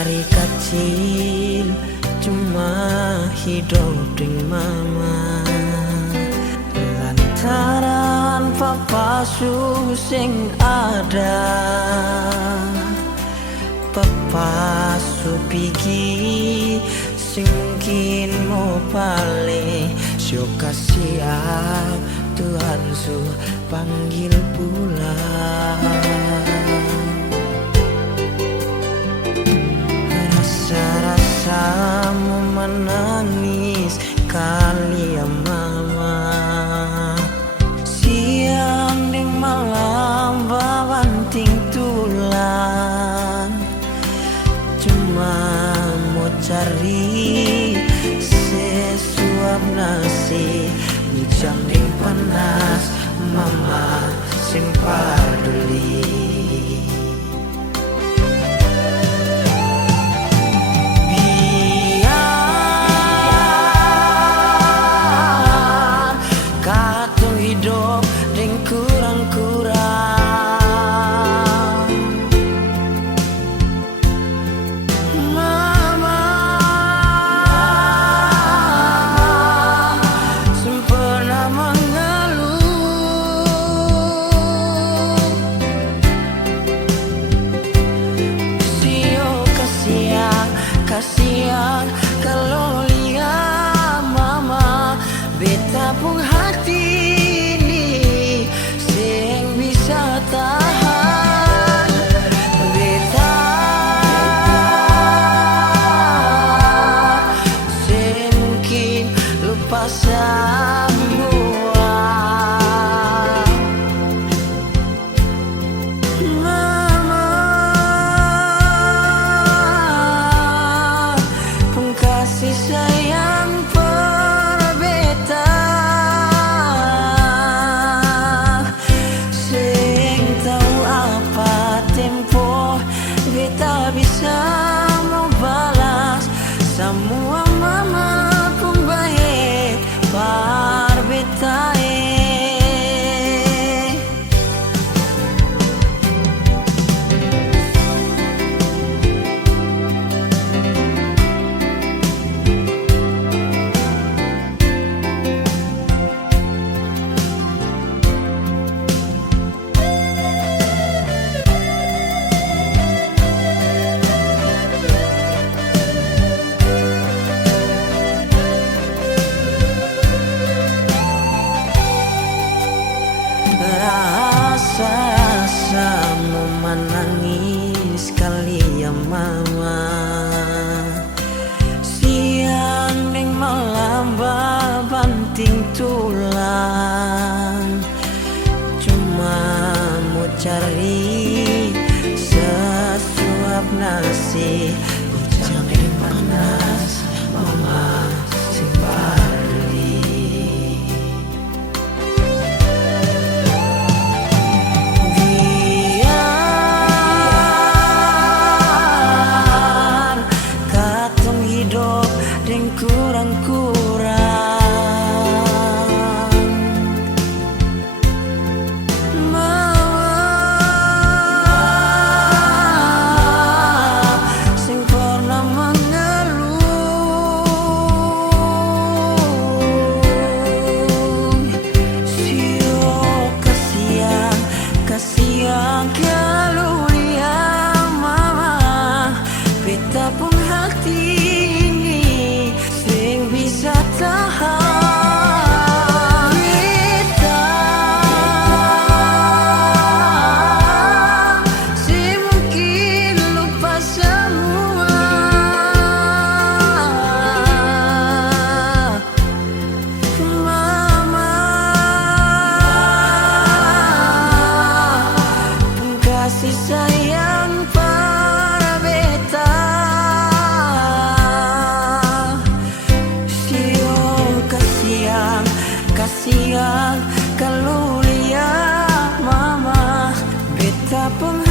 Dari kecil cuma hidup dengan mama, lantaran papa sing ada. Papa supigi sing mungkin mau balik, sio siap Tuhan su panggil pulang. Rasa-rasa mau menangis kali ya mama, siang dan malam bawanting tulang, cuma mau cari sesuap nasi hujan yang panas, mama sing peduli. Hidup dan kurang-kurang, mama sempurna mengeluh. Sio kasihan kalau lihat mama beta pun hati tahan. Beta semungkin lupa semua, mama pun kasih sayang per beta. Beta bisa membalas semua, mama pun baik par beta. Rasa mau menangis kali ya mama, siang dan malam banting tulang, cuma mau cari sesuap nasi hujan yang panas, mama sing peduli. Kurang-kurang, mama sing pernah mengeluh. Sio kasihan kalau lihat mama beta pun hati bisa tahan. Beta semungkin lupa semua, mama pun kasih sayang para beta. Kasihan kalau lihat mama beta pun